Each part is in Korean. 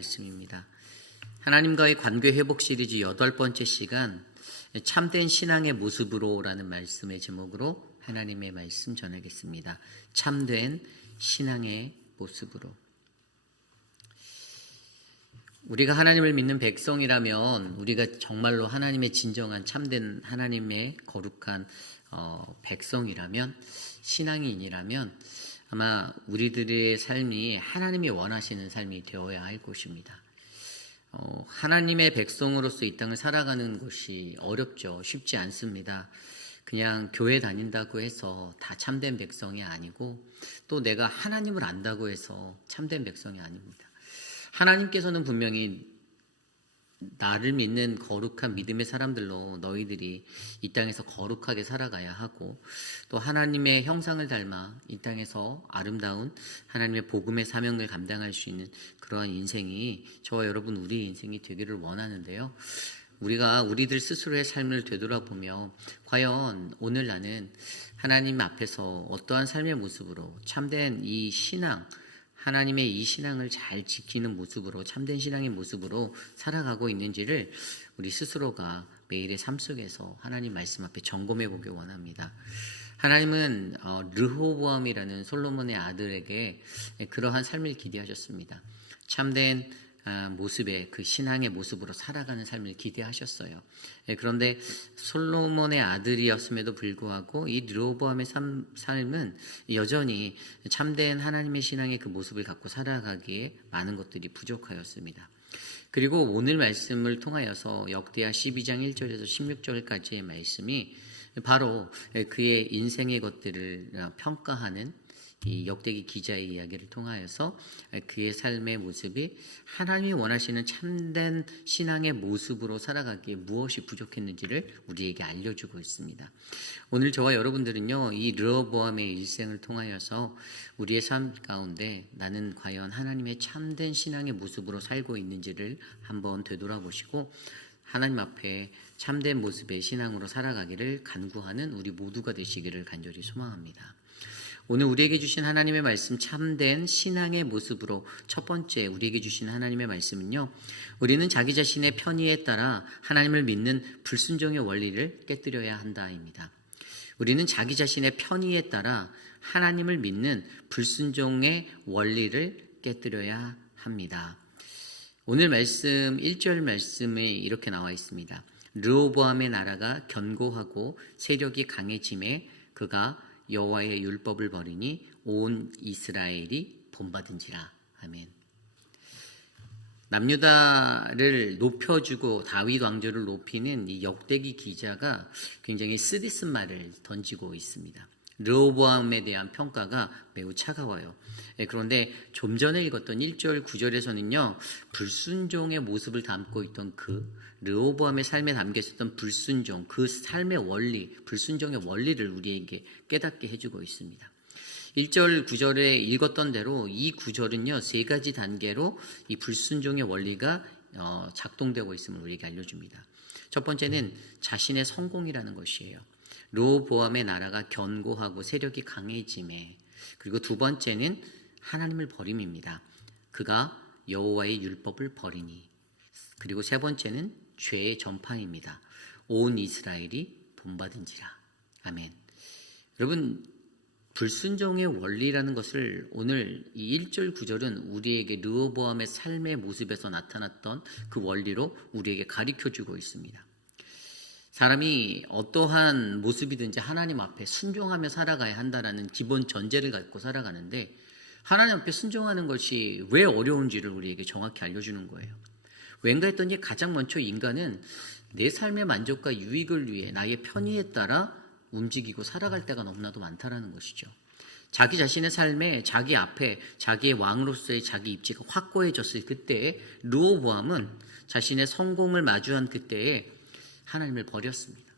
말씀입니다. 하나님과의 관계 회복 시리즈 8번째 시간, 참된 신앙의 모습으로라는 말씀의 제목으로 하나님의 말씀 전하겠습니다. 참된 신앙의 모습으로. 우리가 하나님을 믿는 백성이라면, 우리가 정말로 하나님의 진정한 참된 하나님의 거룩한 백성이라면, 신앙인이라면 아마 우리들의 삶이 하나님이 원하시는 삶이 되어야 할 것입니다. 하나님의 백성으로서 이 땅을 살아가는 것이 어렵죠. 쉽지 않습니다. 그냥 교회 다닌다고 해서 다 참된 백성이 아니고, 또 내가 하나님을 안다고 해서 참된 백성이 아닙니다. 하나님께서는 분명히 나를 믿는 거룩한 믿음의 사람들로 너희들이 이 땅에서 거룩하게 살아가야 하고, 또 하나님의 형상을 닮아 이 땅에서 아름다운 하나님의 복음의 사명을 감당할 수 있는 그러한 인생이 저와 여러분 우리의 인생이 되기를 원하는데요. 우리가 우리들 스스로의 삶을 되돌아보며 과연 오늘 나는 하나님 앞에서 어떠한 삶의 모습으로 참된 이 신앙, 하나님의 이 신앙을 잘 지키는 모습으로, 참된 신앙의 모습으로 살아가고 있는지를 우리 스스로가 매일의 삶 속에서 하나님 말씀 앞에 점검해 보기 원합니다. 하나님은 르호보암이라는 솔로몬의 아들에게 그러한 삶을 기대하셨습니다. 참된 모습의 그 신앙의 모습으로 살아가는 삶을 기대하셨어요. 그런데 솔로몬의 아들이었음에도 불구하고 이 르호보암의 삶은 여전히 참된 하나님의 신앙의 그 모습을 갖고 살아가기에 많은 것들이 부족하였습니다. 그리고 오늘 말씀을 통하여서 역대하 12장 1절에서 16절까지의 말씀이 바로 그의 인생의 것들을 평가하는 이 역대기 기자의 이야기를 통하여서 그의 삶의 모습이 하나님이 원하시는 참된 신앙의 모습으로 살아가기에 무엇이 부족했는지를 우리에게 알려주고 있습니다. 오늘 저와 여러분들은요, 이 르호보암의 일생을 통하여서 우리의 삶 가운데 나는 과연 하나님의 참된 신앙의 모습으로 살고 있는지를 한번 되돌아보시고 하나님 앞에 참된 모습의 신앙으로 살아가기를 간구하는 우리 모두가 되시기를 간절히 소망합니다. 오늘 우리에게 주신 하나님의 말씀, 참된 신앙의 모습으로 첫 번째 우리에게 주신 하나님의 말씀은요, 우리는 자기 자신의 편의에 따라 하나님을 믿는 불순종의 원리를 깨뜨려야 한다입니다. 우리는 자기 자신의 편의에 따라 하나님을 믿는 불순종의 원리를 깨뜨려야 합니다. 오늘 말씀 1절 말씀에 이렇게 나와 있습니다. 르호보암의 나라가 견고하고 세력이 강해짐에 그가 여호와의 율법을 버리니 온 이스라엘이 본받은지라. 아멘. 남유다를 높여주고 다윗 왕조를 높이는 이 역대기 기자가 굉장히 쓰디쓴 말을 던지고 있습니다. 르호보암에 대한 평가가 매우 차가워요. 그런데 좀 전에 읽었던 1절 9절에서는요, 불순종의 모습을 담고 있던 그 르호보암의 삶에 담겨 있었던 불순종, 그 삶의 원리, 불순종의 원리를 우리에게 깨닫게 해주고 있습니다. 1절 9절에 읽었던 대로 이 9절은요, 세 가지 단계로 이 불순종의 원리가 작동되고 있음을 우리에게 알려줍니다. 첫 번째는 자신의 성공이라는 것이에요. 르호보암의 나라가 견고하고 세력이 강해짐에, 그리고 두 번째는 하나님을 버림입니다. 그가 여호와의 율법을 버리니, 그리고 세 번째는 죄의 전파입니다. 온 이스라엘이 본받은지라. 아멘. 여러분, 불순종의 원리라는 것을 오늘 이 1절 9절은 우리에게 르호보암의 삶의 모습에서 나타났던 그 원리로 우리에게 가르쳐주고 있습니다. 사람이 어떠한 모습이든지 하나님 앞에 순종하며 살아가야 한다는 기본 전제를 갖고 살아가는데, 하나님 앞에 순종하는 것이 왜 어려운지를 우리에게 정확히 알려주는 거예요. 왠가 했더니 가장 먼저 인간은 내 삶의 만족과 유익을 위해 나의 편의에 따라 움직이고 살아갈 때가 너무나도 많다라는 것이죠. 자기 자신의 삶에 자기 앞에 자기의 왕으로서의 자기 입지가 확고해졌을 그때에 르호보암은 자신의 성공을 마주한 그때에 하나님을 버렸습니다.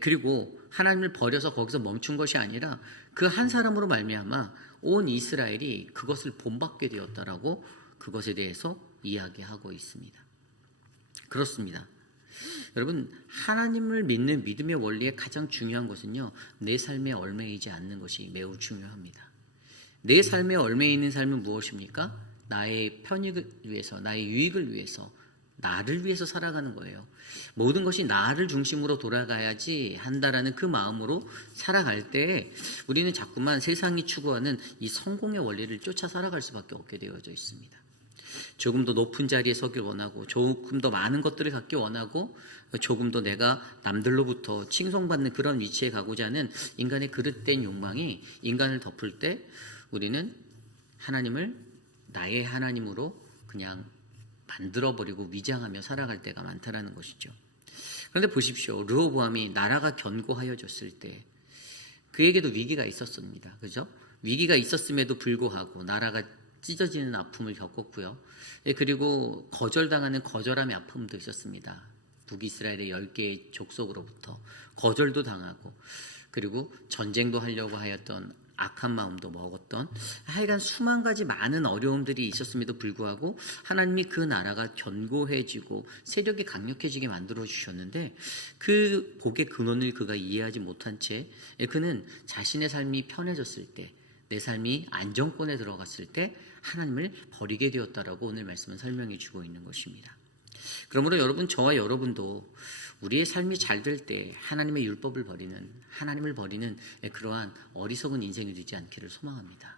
그리고 하나님을 버려서 거기서 멈춘 것이 아니라 그 한 사람으로 말미암아 온 이스라엘이 그것을 본받게 되었다라고 그것에 대해서 이야기하고 있습니다. 그렇습니다. 여러분, 하나님을 믿는 믿음의 원리의 가장 중요한 것은요, 내 삶에 얽매이지 않는 것이 매우 중요합니다. 내 삶에 얽매이는 삶은 무엇입니까? 나의 편익을 위해서, 나의 유익을 위해서, 나를 위해서 살아가는 거예요. 모든 것이 나를 중심으로 돌아가야지 한다라는 그 마음으로 살아갈 때 우리는 자꾸만 세상이 추구하는 이 성공의 원리를 쫓아 살아갈 수밖에 없게 되어져 있습니다. 조금 더 높은 자리에 서길 원하고, 조금 더 많은 것들을 갖기 원하고, 조금 더 내가 남들로부터 칭송받는 그런 위치에 가고자 하는 인간의 그릇된 욕망이 인간을 덮을 때 우리는 하나님을 나의 하나님으로 그냥 만들어버리고 위장하며 살아갈 때가 많다라는 것이죠. 그런데 보십시오. 르호보암이 나라가 견고하여졌을 때 그에게도 위기가 있었습니다. 그죠? 위기가 있었음에도 불구하고 나라가 찢어지는 아픔을 겪었고요. 그리고 거절당하는 거절함의 아픔도 있었습니다. 북이스라엘의 10개의 족속으로부터 거절도 당하고, 그리고 전쟁도 하려고 하였던 악한 마음도 먹었던, 하여간 수만 가지 많은 어려움들이 있었음에도 불구하고 하나님이 그 나라가 견고해지고 세력이 강력해지게 만들어 주셨는데, 그 복의 근원을 그가 이해하지 못한 채 그는 자신의 삶이 편해졌을 때, 내 삶이 안정권에 들어갔을 때 하나님을 버리게 되었다라고 오늘 말씀은 설명해 주고 있는 것입니다. 그러므로 여러분, 저와 여러분도 우리의 삶이 잘 될 때 하나님의 율법을 버리는, 하나님을 버리는 그러한 어리석은 인생이 되지 않기를 소망합니다.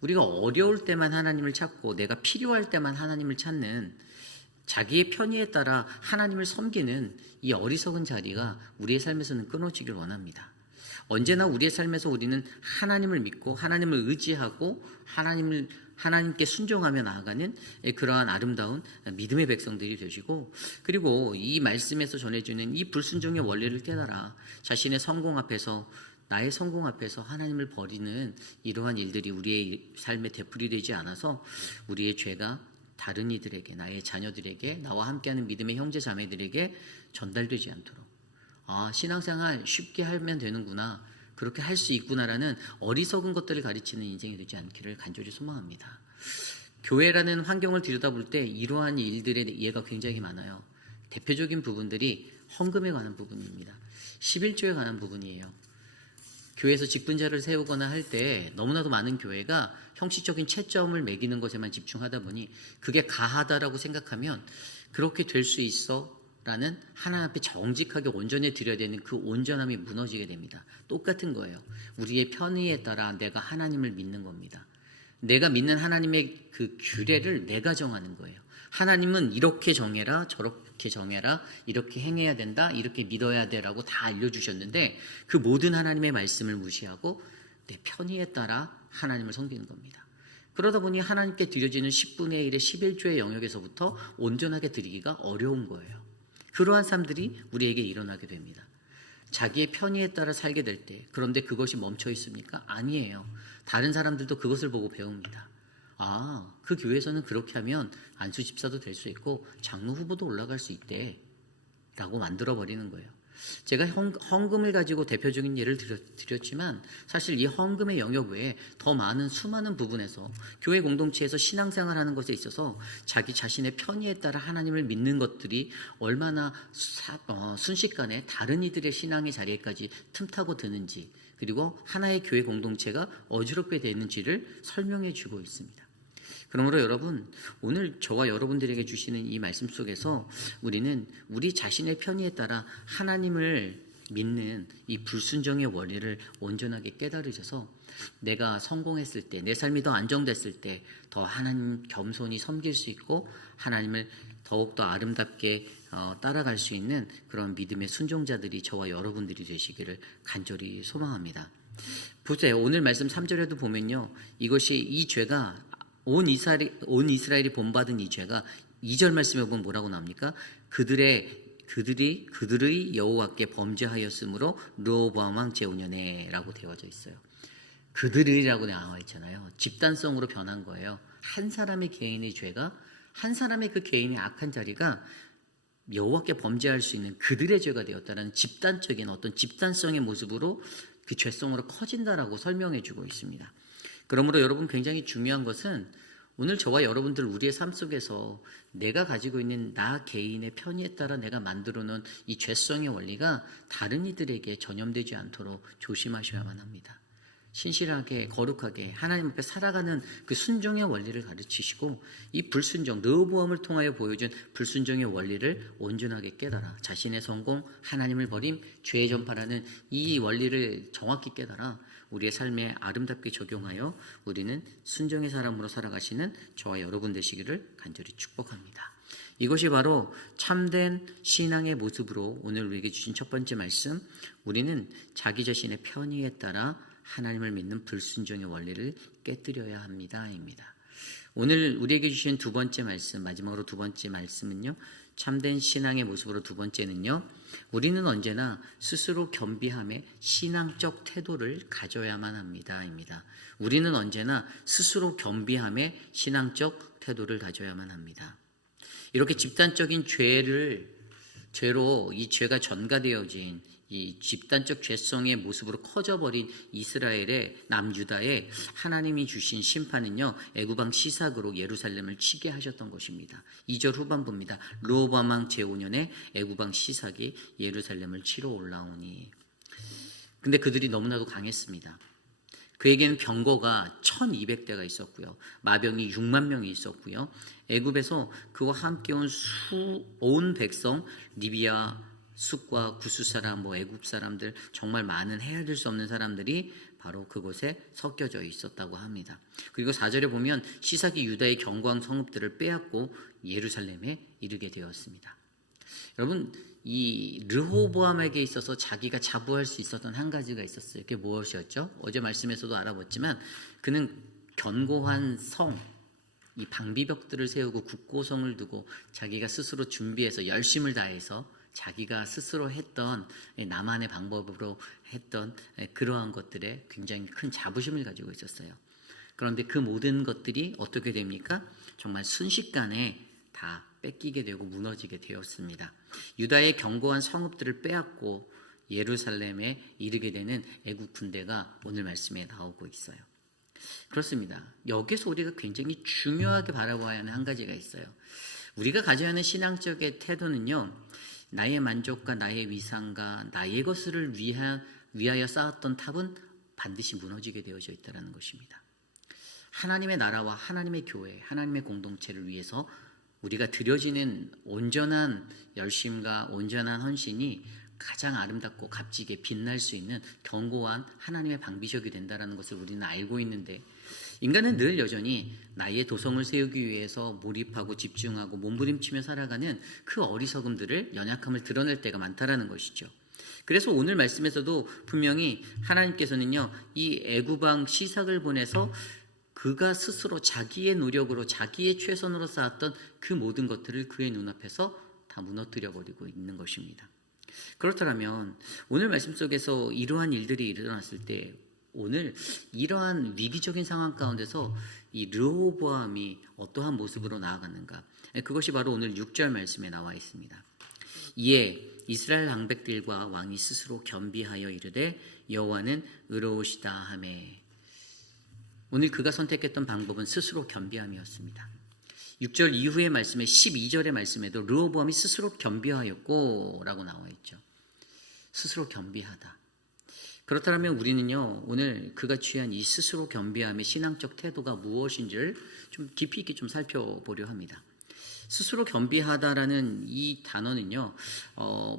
우리가 어려울 때만 하나님을 찾고 내가 필요할 때만 하나님을 찾는, 자기의 편의에 따라 하나님을 섬기는 이 어리석은 자리가 우리의 삶에서는 끊어지길 원합니다. 언제나 우리의 삶에서 우리는 하나님을 믿고 하나님을 의지하고 하나님께 순종하며 나아가는 그러한 아름다운 믿음의 백성들이 되시고, 그리고 이 말씀에서 전해주는 이 불순종의 원리를 깨달아 자신의 성공 앞에서, 나의 성공 앞에서 하나님을 버리는 이러한 일들이 우리의 삶에 되풀이되지 않아서 우리의 죄가 다른 이들에게, 나의 자녀들에게, 나와 함께하는 믿음의 형제 자매들에게 전달되지 않도록, 신앙생활 쉽게 하면 되는구나, 그렇게 할 수 있구나라는 어리석은 것들을 가르치는 인생이 되지 않기를 간절히 소망합니다. 교회라는 환경을 들여다볼 때 이러한 일들의 예가 굉장히 많아요. 대표적인 부분들이 헌금에 관한 부분입니다. 11조에 관한 부분이에요. 교회에서 직분자를 세우거나 할 때 너무나도 많은 교회가 형식적인 채점을 매기는 것에만 집중하다 보니 그게 가하다라고 생각하면 그렇게 될 수 있어 라는 하나님 앞에 정직하게 온전히 드려야 되는 그 온전함이 무너지게 됩니다. 똑같은 거예요. 우리의 편의에 따라 내가 하나님을 믿는 겁니다. 내가 믿는 하나님의 그 규례를 내가 정하는 거예요. 하나님은 이렇게 정해라, 저렇게 정해라, 이렇게 행해야 된다, 이렇게 믿어야 돼라고 다 알려주셨는데 그 모든 하나님의 말씀을 무시하고 내 편의에 따라 하나님을 섬기는 겁니다. 그러다 보니 하나님께 드려지는 10분의 1의 11조의 영역에서부터 온전하게 드리기가 어려운 거예요. 그러한 삶들이 우리에게 일어나게 됩니다. 자기의 편의에 따라 살게 될 때, 그런데 그것이 멈춰 있습니까? 아니에요. 다른 사람들도 그것을 보고 배웁니다. 그 교회에서는 그렇게 하면 안수 집사도 될 수 있고 장로 후보도 올라갈 수 있대 라고 만들어버리는 거예요. 제가 헌금을 가지고 대표적인 예를 드렸지만 사실 이 헌금의 영역 외에 더 많은 수많은 부분에서 교회 공동체에서 신앙생활하는 것에 있어서 자기 자신의 편의에 따라 하나님을 믿는 것들이 얼마나 순식간에 다른 이들의 신앙의 자리에까지 틈타고 드는지, 그리고 하나의 교회 공동체가 어지럽게 되는지를 설명해 주고 있습니다. 그러므로 여러분, 오늘 저와 여러분들에게 주시는 이 말씀 속에서 우리는 우리 자신의 편의에 따라 하나님을 믿는 이 불순종의 원리를 온전하게 깨달으셔서 내가 성공했을 때, 내 삶이 더 안정됐을 때 더 하나님 겸손히 섬길 수 있고 하나님을 더욱더 아름답게 따라갈 수 있는 그런 믿음의 순종자들이 저와 여러분들이 되시기를 간절히 소망합니다. 보세요. 오늘 말씀 3절에도 보면요, 이것이, 이 죄가 온 이스라엘이 본받은 이 죄가 2절 말씀에 보면 뭐라고 나옵니까? 그들의 여호와께 범죄하였으므로 르호보암 왕 제5년에 라고 되어져 있어요. 그들이라고 나와 있잖아요. 집단성으로 변한 거예요. 한 사람의 개인의 죄가, 한 사람의 그 개인의 악한 자리가 여호와께 범죄할 수 있는 그들의 죄가 되었다는 집단적인 어떤 집단성의 모습으로 그 죄성으로 커진다라고 설명해 주고 있습니다. 그러므로 여러분, 굉장히 중요한 것은 오늘 저와 여러분들 우리의 삶 속에서 내가 가지고 있는 나 개인의 편의에 따라 내가 만들어 놓은 이 죄성의 원리가 다른 이들에게 전염되지 않도록 조심하셔야만 합니다. 신실하게 거룩하게 하나님 앞에 살아가는 그 순종의 원리를 가르치시고 이 불순종 르호보암을 통하여 보여준 불순종의 원리를 온전하게 깨달아 자신의 성공, 하나님을 버림, 죄의 전파라는 이 원리를 정확히 깨달아 우리의 삶에 아름답게 적용하여 우리는 순종의 사람으로 살아가시는 저와 여러분 되시기를 간절히 축복합니다. 이것이 바로 참된 신앙의 모습으로 오늘 우리에게 주신 첫 번째 말씀, 우리는 자기 자신의 편의에 따라 하나님을 믿는 불순종의 원리를 깨뜨려야 합니다입니다. 오늘 우리에게 주신 두 번째 말씀, 마지막으로 두 번째 말씀은요, 참된 신앙의 모습으로 두 번째는요, 우리는 언제나 스스로 겸비함에 신앙적 태도를 가져야만 합니다입니다. 우리는 언제나 스스로 겸비함에 신앙적 태도를 가져야만 합니다. 이렇게 집단적인 죄로 이 죄가 전가되어진 이 집단적 죄성의 모습으로 커져버린 이스라엘의 남유다에 하나님이 주신 심판은요, 애굽왕 시삭으로 예루살렘을 치게 하셨던 것입니다. 2절 후반부입니다. 르호보암 왕 제5년에 애굽왕 시삭이 예루살렘을 치러 올라오니. 근데 그들이 너무나도 강했습니다. 그에게는 병거가 1200대가 있었고요. 마병이 6만 명이 있었고요. 애굽에서 그와 함께 온 백성, 리비아 숫과 구스 사람, 애굽 사람들, 정말 많은 헤아릴 수 없는 사람들이 바로 그곳에 섞여져 있었다고 합니다. 그리고 4절에 보면 시삭이 유다의 경고한 성읍들을 빼앗고 예루살렘에 이르게 되었습니다. 여러분, 이 르호보암에게 있어서 자기가 자부할 수 있었던 한 가지가 있었어요. 그게 무엇이었죠? 어제 말씀에서도 알아봤지만 그는 견고한 성, 이 방비벽들을 세우고 국고성을 두고 자기가 스스로 준비해서 열심을 다해서 자기가 스스로 했던 나만의 방법으로 했던 그러한 것들에 굉장히 큰 자부심을 가지고 있었어요. 그런데 그 모든 것들이 어떻게 됩니까? 정말 순식간에 다 뺏기게 되고 무너지게 되었습니다. 유다의 견고한 성읍들을 빼앗고 예루살렘에 이르게 되는 애국 군대가 오늘 말씀에 나오고 있어요. 그렇습니다. 여기서 우리가 굉장히 중요하게 바라봐야 하는 한 가지가 있어요. 우리가 가져야 하는 신앙적인 태도는요, 나의 만족과 나의 위상과 나의 것을 위하여 쌓았던 탑은 반드시 무너지게 되어져 있다는 것입니다. 하나님의 나라와 하나님의 교회, 하나님의 공동체를 위해서 우리가 드려지는 온전한 열심과 온전한 헌신이 가장 아름답고 값지게 빛날 수 있는 견고한 하나님의 방비석이 된다는 것을 우리는 알고 있는데, 인간은 늘 여전히 나의 도성을 세우기 위해서 몰입하고 집중하고 몸부림치며 살아가는 그 어리석음들을, 연약함을 드러낼 때가 많다라는 것이죠. 그래서 오늘 말씀에서도 분명히 하나님께서는요, 이 애굽왕 시삭을 보내서 그가 스스로 자기의 노력으로 자기의 최선으로 쌓았던 그 모든 것들을 그의 눈앞에서 다 무너뜨려 버리고 있는 것입니다. 그렇다면 오늘 말씀 속에서 이러한 일들이 일어났을 때, 오늘 이러한 위기적인 상황 가운데서 이 르호보암이 어떠한 모습으로 나아갔는가, 그것이 바로 오늘 6절 말씀에 나와 있습니다. 이에 이스라엘 방백들과 왕이 스스로 겸비하여 이르되 여호와는 의로우시다 하매. 오늘 그가 선택했던 방법은 스스로 겸비함이었습니다. 6절 이후의 말씀에 12절의 말씀에도 르호보암이 스스로 겸비하였고 라고 나와 있죠. 스스로 겸비하다. 그렇다면 우리는요, 오늘 그가 취한 이 스스로 겸비함의 신앙적 태도가 무엇인지를 좀 깊이 있게 좀 살펴보려 합니다. 스스로 겸비하다라는 이 단어는요,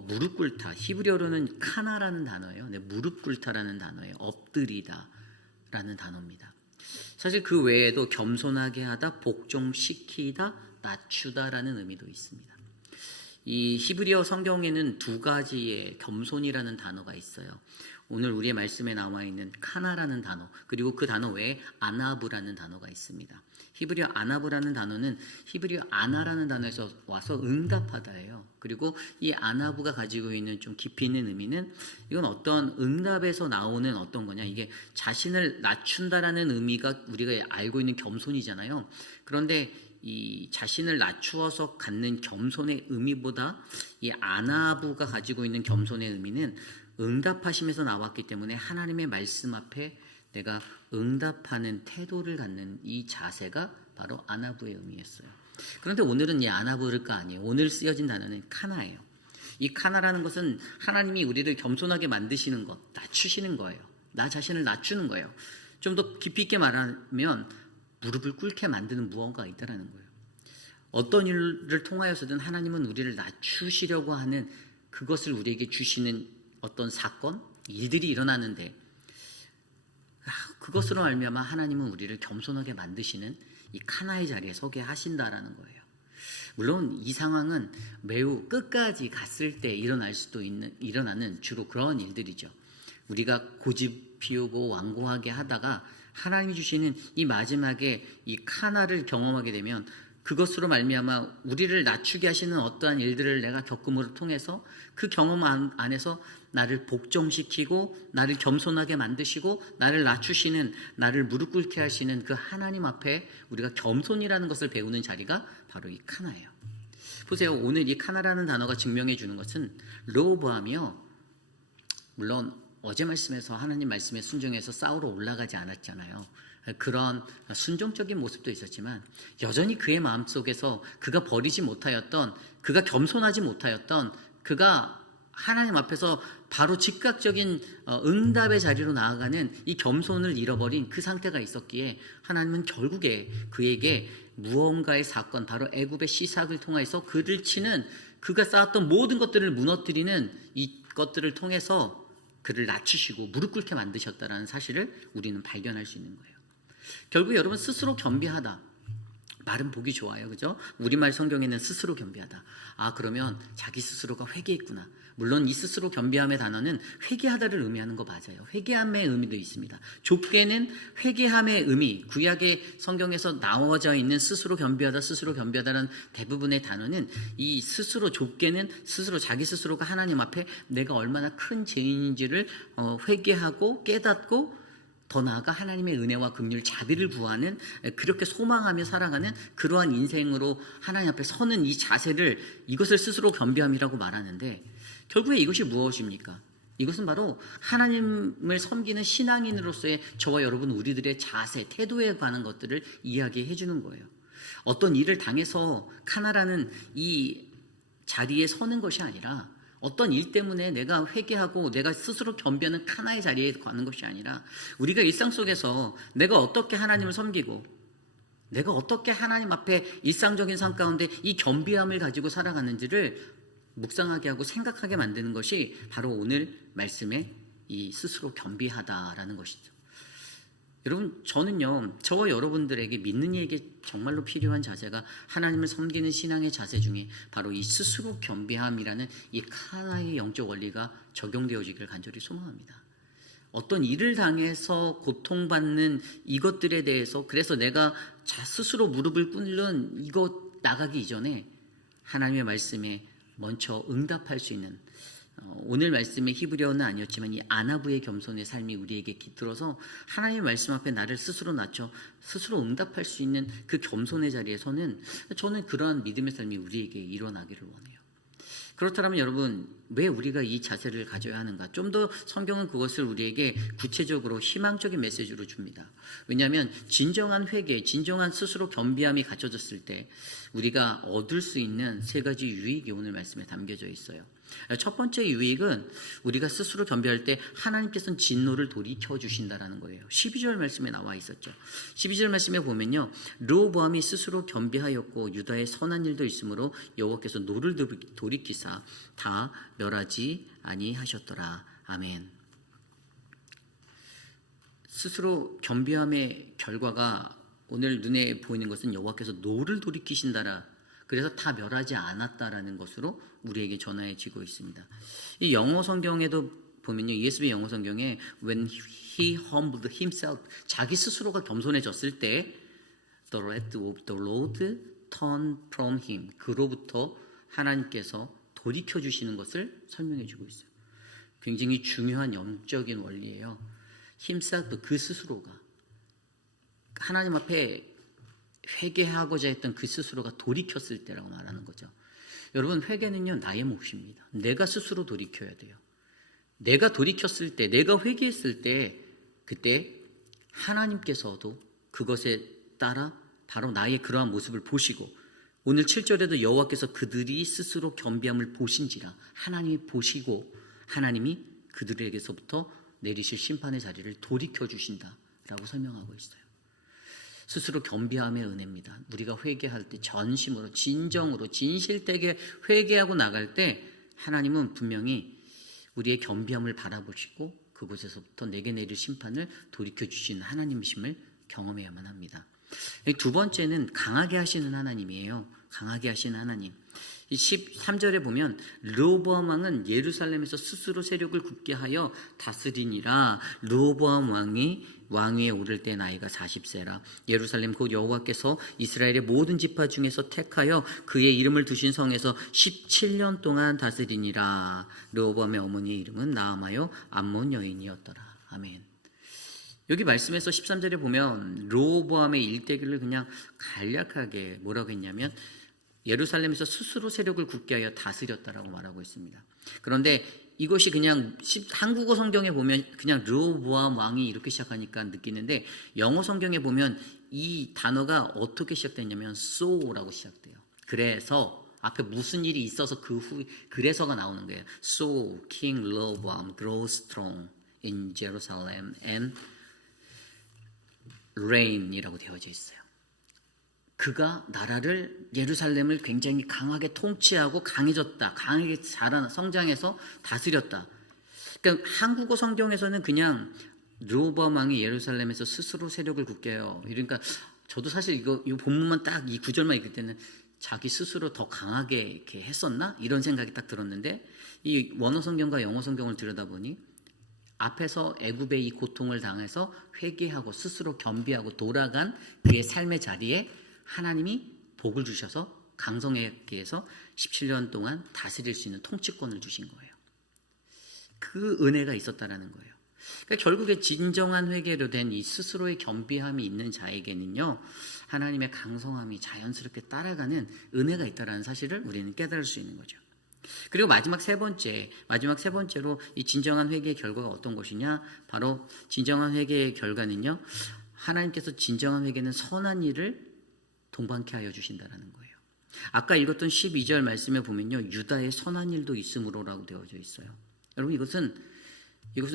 무릎 꿇다, 히브리어로는 카나라는 단어예요. 네, 무릎 꿇다라는 단어예요. 엎드리다라는 단어입니다. 사실 그 외에도 겸손하게 하다, 복종시키다, 낮추다라는 의미도 있습니다. 이 히브리어 성경에는 두 가지의 겸손이라는 단어가 있어요. 오늘 우리의 말씀에 나와 있는 카나라는 단어, 그리고 그 단어 외에 아나브라는 단어가 있습니다. 히브리어 아나브라는 단어는 히브리어 아나라는 단어에서 와서 응답하다예요. 그리고 이 아나브가 가지고 있는 좀 깊이 있는 의미는, 이건 어떤 응답에서 나오는 어떤 거냐, 이게 자신을 낮춘다라는 의미가 우리가 알고 있는 겸손이잖아요. 그런데 이 자신을 낮추어서 갖는 겸손의 의미보다 이 아나브가 가지고 있는 겸손의 의미는 응답하심에서 나왔기 때문에 하나님의 말씀 앞에 내가 응답하는 태도를 갖는 이 자세가 바로 아나브의 의미였어요. 그런데 오늘은 이 아나브가 아니에요. 오늘 쓰여진 단어는 카나예요. 이 카나라는 것은 하나님이 우리를 겸손하게 만드시는 것, 낮추시는 거예요. 나 자신을 낮추는 거예요. 좀 더 깊이 있게 말하면 무릎을 꿇게 만드는 무언가가 있다는 거예요. 어떤 일을 통하여서든 하나님은 우리를 낮추시려고 하는 그것을 우리에게 주시는 어떤 사건, 일들이 일어나는데 그것으로 말미암아 하나님은 우리를 겸손하게 만드시는 이 카나의 자리에 서게 하신다라는 거예요. 물론 이 상황은 매우 끝까지 갔을 때 일어나는 주로 그런 일들이죠. 우리가 고집 피우고 완고하게 하다가 하나님이 주시는 이 마지막에 이 카나를 경험하게 되면 그것으로 말미암아 우리를 낮추게 하시는 어떠한 일들을 내가 겪음으로 통해서 그 경험 안에서 나를 복종시키고 나를 겸손하게 만드시고 나를 낮추시는, 나를 무릎 꿇게 하시는 그 하나님 앞에 우리가 겸손이라는 것을 배우는 자리가 바로 이 카나예요. 보세요. 오늘 이 카나라는 단어가 증명해 주는 것은 르호보암이요, 물론 어제 말씀에서 하나님 말씀에 순종해서 싸우러 올라가지 않았잖아요. 그런 순종적인 모습도 있었지만 여전히 그의 마음속에서 그가 버리지 못하였던, 그가 겸손하지 못하였던, 그가 하나님 앞에서 바로 즉각적인 응답의 자리로 나아가는 이 겸손을 잃어버린 그 상태가 있었기에 하나님은 결국에 그에게 무언가의 사건, 바로 애굽의 시삭을 통해서 그를 치는, 그가 쌓았던 모든 것들을 무너뜨리는 이 것들을 통해서 그를 낮추시고 무릎 꿇게 만드셨다는 사실을 우리는 발견할 수 있는 거예요. 결국 여러분, 스스로 겸비하다, 말은 보기 좋아요, 그죠? 우리말 성경에는 스스로 겸비하다. 그러면 자기 스스로가 회개했구나. 물론 이 스스로 겸비함의 단어는 회개하다를 의미하는 거 맞아요. 회개함의 의미도 있습니다. 좁게는 회개함의 의미, 구약의 성경에서 나와져 있는 스스로 겸비하다, 스스로 겸비하다라는 대부분의 단어는 이 스스로, 좁게는 스스로, 자기 스스로가 하나님 앞에 내가 얼마나 큰 죄인인지를 회개하고 깨닫고 더 나아가 하나님의 은혜와 긍휼, 자비를 구하는, 그렇게 소망하며 살아가는 그러한 인생으로 하나님 앞에 서는 이 자세를, 이것을 스스로 겸비함이라고 말하는데, 결국에 이것이 무엇입니까? 이것은 바로 하나님을 섬기는 신앙인으로서의 저와 여러분 우리들의 자세, 태도에 관한 것들을 이야기해 주는 거예요. 어떤 일을 당해서 카나라는 이 자리에 서는 것이 아니라, 어떤 일 때문에 내가 회개하고 내가 스스로 겸비하는 카나의 자리에 가는 것이 아니라, 우리가 일상 속에서 내가 어떻게 하나님을 섬기고 내가 어떻게 하나님 앞에 일상적인 삶 가운데 이 겸비함을 가지고 살아가는지를 묵상하게 하고 생각하게 만드는 것이 바로 오늘 말씀의 이 스스로 겸비하다라는 것이죠. 여러분, 저는요, 저와 여러분들에게, 믿는 이에게 정말로 필요한 자세가 하나님을 섬기는 신앙의 자세 중에 바로 이 스스로 겸비함이라는 이 카나의 영적 원리가 적용되어지기를 간절히 소망합니다. 어떤 일을 당해서 고통받는 이것들에 대해서, 그래서 내가 스스로 무릎을 꿇는 이것 나가기 이전에 하나님의 말씀에 먼저 응답할 수 있는, 오늘 말씀의 히브리어는 아니었지만 이 아나부의 겸손의 삶이 우리에게 깃들어서 하나님의 말씀 앞에 나를 스스로 낮춰 스스로 응답할 수 있는 그 겸손의 자리에서는, 저는 그러한 믿음의 삶이 우리에게 일어나기를 원해요. 그렇다면 여러분, 왜 우리가 이 자세를 가져야 하는가? 좀 더 성경은 그것을 우리에게 구체적으로 희망적인 메시지로 줍니다. 왜냐하면 진정한 회개, 진정한 스스로 겸비함이 갖춰졌을 때 우리가 얻을 수 있는 세 가지 유익이 오늘 말씀에 담겨져 있어요. 첫 번째 유익은 우리가 스스로 겸비할 때 하나님께서는 진노를 돌이켜 주신다라는 거예요. 12절 말씀에 나와 있었죠. 12절 말씀에 보면요, 르호보암이 스스로 겸비하였고 유다의 선한 일도 있으므로 여호와께서 노를 돌이키사 다 멸하지 아니하셨더라. 아멘. 스스로 겸비함의 결과가 오늘 눈에 보이는 것은 여호와께서 노를 돌이키신다라, 그래서 다 멸하지 않았다라는 것으로 우리에게 전하여지고 있습니다. 이 영어 성경에도 보면요, ESV 영어 성경에 when he humbled himself, 자기 스스로가 겸손해졌을 때 the wrath of the Lord turned from him, 그로부터 하나님께서 돌이켜 주시는 것을 설명해 주고 있어요. 굉장히 중요한 영적인 원리예요. himself, 그 스스로가 하나님 앞에 회개하고자 했던 그 스스로가 돌이켰을 때라고 말하는 거죠. 여러분, 회개는요, 나의 몫입니다. 내가 스스로 돌이켜야 돼요. 내가 돌이켰을 때, 내가 회개했을 때, 그때 하나님께서도 그것에 따라 바로 나의 그러한 모습을 보시고, 오늘 7절에도 여호와께서 그들이 스스로 겸비함을 보신지라, 하나님이 보시고 하나님이 그들에게서부터 내리실 심판의 자리를 돌이켜 주신다라고 설명하고 있어요. 스스로 겸비함의 은혜입니다. 우리가 회개할 때 전심으로 진정으로 진실되게 회개하고 나갈 때 하나님은 분명히 우리의 겸비함을 바라보시고 그곳에서부터 내게 내릴 심판을 돌이켜 주시는 하나님이심을 경험해야만 합니다. 두 번째는 강하게 하시는 하나님이에요. 강하게 하시는 하나님. 13절에 보면 르호보암 왕은 예루살렘에서 스스로 세력을 굳게 하여 다스리니라. 르호보암 왕이 왕위에 오를 때 나이가 40세라. 예루살렘 곧 여호와께서 이스라엘의 모든 지파 중에서 택하여 그의 이름을 두신 성에서 17년 동안 다스리니라. 르호보암의 어머니의 이름은 나아마요 암몬 여인이었더라. 아멘. 여기 말씀에서 13절에 보면 르호보암의 일대기를 그냥 간략하게 뭐라고 했냐면 예루살렘에서 스스로 세력을 굳게 하여 다스렸다라고 말하고 있습니다. 그런데 이것이 그냥 한국어 성경에 보면 그냥 르호보암 왕이 이렇게 시작하니까 느끼는데 영어 성경에 보면 이 단어가 어떻게 시작됐냐면 so라고 시작돼요. 그래서 앞에 무슨 일이 있어서 그 후 그래서가 나오는 거예요. So King Rehoboam grew strong in Jerusalem and reign이라고 되어져 있어요. 그가 나라를 예루살렘을 굉장히 강하게 통치하고 강해졌다. 강하게 자라 성장해서 다스렸다. 그러니까 한국어 성경에서는 그냥 르호보암 왕이 예루살렘에서 스스로 세력을 굳게 해요. 그러니까 저도 사실 이 본문만 딱 이 구절만 읽을 때는 자기 스스로 더 강하게 이렇게 했었나? 이런 생각이 딱 들었는데 이 원어 성경과 영어 성경을 들여다보니 앞에서 애굽의 이 고통을 당해서 회개하고 스스로 겸비하고 돌아간 그의 삶의 자리에 하나님이 복을 주셔서 강성하게 해서 17년 동안 다스릴 수 있는 통치권을 주신 거예요. 그 은혜가 있었다라는 거예요. 그러니까 결국에 진정한 회개로 된 이 스스로의 겸비함이 있는 자에게는요, 하나님의 강성함이 자연스럽게 따라가는 은혜가 있다라는 사실을 우리는 깨달을 수 있는 거죠. 그리고 마지막 세 번째로 이 진정한 회개의 결과가 어떤 것이냐? 바로 진정한 회개의 결과는요, 하나님께서 진정한 회개는 선한 일을 동반케 하여 주신다라는 거예요. 아까 읽었던 12절 말씀에 보면요, 유다의 선한 일도 있으므로라고 되어져 있어요. 여러분 이것은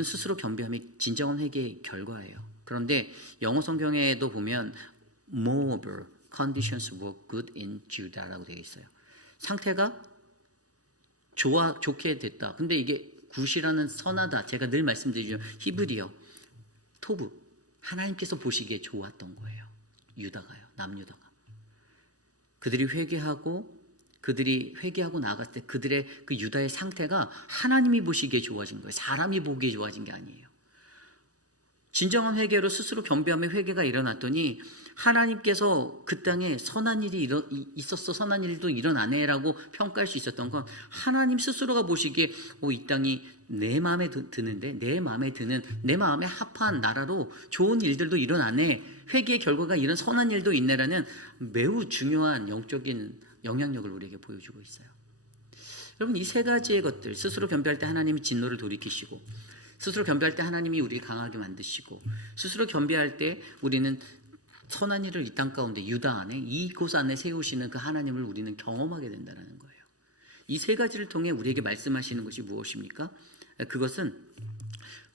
스스로 겸비함의 진정한 회개의 결과예요. 그런데 영어 성경에도 보면 moreover conditions were good in Judah라고 되어 있어요. 상태가 좋게 됐다. 근데 이게 굿이라는 선하다. 제가 늘 말씀드리죠. 히브리어 토브 하나님께서 보시기에 좋았던 거예요. 유다가요. 남유다가. 그들이 회개하고 나갔을 때 그들의 그 유다의 상태가 하나님이 보시기에 좋아진 거예요. 사람이 보기에 좋아진 게 아니에요. 진정한 회개로 스스로 겸비함의 회개가 일어났더니 하나님께서 그 땅에 선한 일이 있었어, 선한 일도 일어나네라고 평가할 수 있었던 건 하나님 스스로가 보시기에 이 땅이 내 마음에 드는데 내 마음에 합한 나라로 좋은 일들도 일어나네, 회개의 결과가 이런 선한 일도 있네라는 매우 중요한 영적인 영향력을 우리에게 보여주고 있어요. 여러분 이 세 가지의 것들, 스스로 겸비할 때 하나님이 진노를 돌이키시고, 스스로 겸비할 때 하나님이 우리를 강하게 만드시고, 스스로 겸비할 때 우리는 선한 일을 이 땅 가운데 유다 안에 이곳 안에 세우시는 그 하나님을 우리는 경험하게 된다는 거예요. 이 세 가지를 통해 우리에게 말씀하시는 것이 무엇입니까? 그것은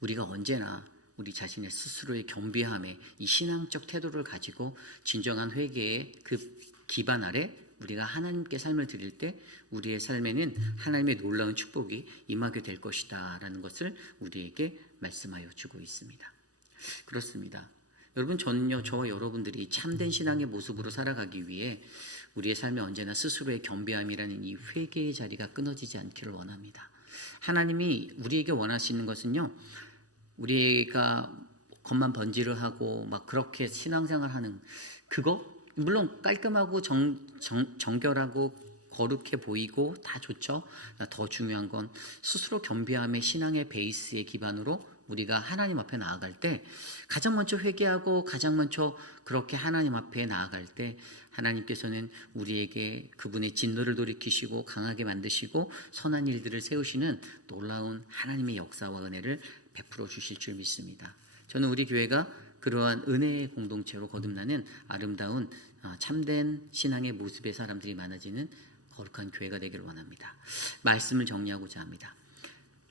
우리가 언제나 우리 자신의 스스로의 겸비함에 이 신앙적 태도를 가지고 진정한 회개의 그 기반 아래 우리가 하나님께 삶을 드릴 때 우리의 삶에는 하나님의 놀라운 축복이 임하게 될 것이다 라는 것을 우리에게 말씀하여 주고 있습니다. 그렇습니다. 여러분 저는요, 저와 여러분들이 참된 신앙의 모습으로 살아가기 위해 우리의 삶에 언제나 스스로의 겸비함이라는 이 회개의 자리가 끊어지지 않기를 원합니다. 하나님이 우리에게 원하시는 것은요, 우리가 겉만 번지를 하고 막 그렇게 신앙생활하는 그거 물론 깔끔하고 정결하고 거룩해 보이고 다 좋죠. 더 중요한 건 스스로 겸비함의 신앙의 베이스의 기반으로 우리가 하나님 앞에 나아갈 때 가장 먼저 회개하고 가장 먼저 그렇게 하나님 앞에 나아갈 때 하나님께서는 우리에게 그분의 진노를 돌이키시고 강하게 만드시고 선한 일들을 세우시는 놀라운 하나님의 역사와 은혜를 베풀어 주실 줄 믿습니다. 저는 우리 교회가 그러한 은혜의 공동체로 거듭나는 아름다운 참된 신앙의 모습의 사람들이 많아지는 거룩한 교회가 되기를 원합니다. 말씀을 정리하고자 합니다.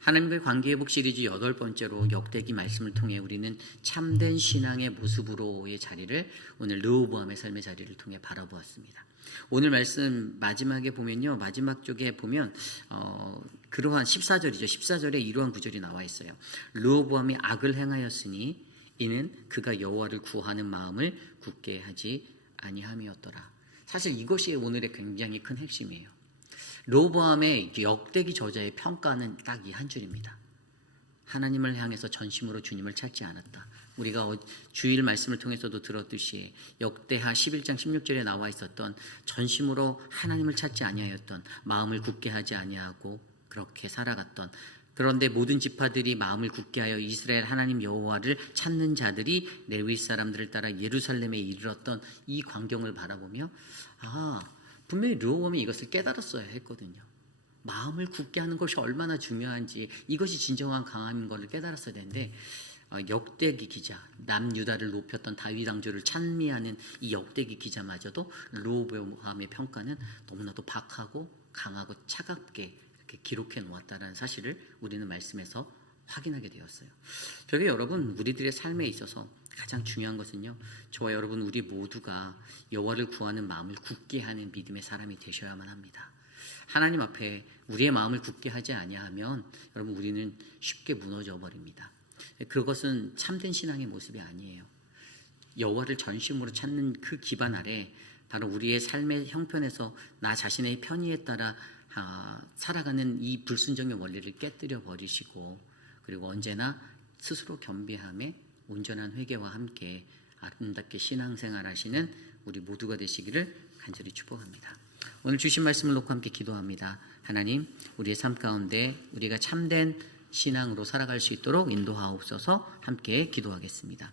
하나님과의 관계회복 시리즈 8번째로 역대기 말씀을 통해 우리는 참된 신앙의 모습으로의 자리를 오늘 르호보암의 삶의 자리를 통해 바라보았습니다. 오늘 말씀 마지막에 보면요. 마지막 쪽에 보면 그러한 14절이죠. 14절에 이러한 구절이 나와 있어요. 르호보암이 악을 행하였으니 이는 그가 여호와를 구하는 마음을 굳게 하지 아니함이었더라. 사실 이것이 오늘의 굉장히 큰 핵심이에요. 르호보암의 역대기 저자의 평가는 딱 이 한 줄입니다. 하나님을 향해서 전심으로 주님을 찾지 않았다. 우리가 주일 말씀을 통해서도 들었듯이 역대하 11장 16절에 나와 있었던 전심으로 하나님을 찾지 아니하였던, 마음을 굳게 하지 아니하고 그렇게 살아갔던, 그런데 모든 지파들이 마음을 굳게 하여 이스라엘 하나님 여호와를 찾는 자들이 레위 사람들을 따라 예루살렘에 이르렀던 이 광경을 바라보며 분명히 르호보암이 이것을 깨달았어야 했거든요. 마음을 굳게 하는 것이 얼마나 중요한지, 이것이 진정한 강함인 것을 깨달았어야 되는데 역대기 기자, 남유다를 높였던 다윗 왕조를 찬미하는 이 역대기 기자마저도 르호보암의 평가는 너무나도 박하고 강하고 차갑게 이렇게 기록해 놓았다는 사실을 우리는 말씀에서 확인하게 되었어요. 저게 여러분, 우리들의 삶에 있어서 가장 중요한 것은요, 저와 여러분 우리 모두가 여호와를 구하는 마음을 굳게 하는 믿음의 사람이 되셔야만 합니다. 하나님 앞에 우리의 마음을 굳게 하지 아니하면 여러분 우리는 쉽게 무너져 버립니다. 그것은 참된 신앙의 모습이 아니에요. 여호와를 전심으로 찾는 그 기반 아래 바로 우리의 삶의 형편에서 나 자신의 편의에 따라 살아가는 이 불순종의 원리를 깨뜨려 버리시고, 그리고 언제나 스스로 겸비함에 온전한 회개와 함께 아름답게 신앙생활 하시는 우리 모두가 되시기를 간절히 축복합니다. 오늘 주신 말씀을 놓고 함께 기도합니다. 하나님, 우리의 삶 가운데 우리가 참된 신앙으로 살아갈 수 있도록 인도하옵소서. 함께 기도하겠습니다.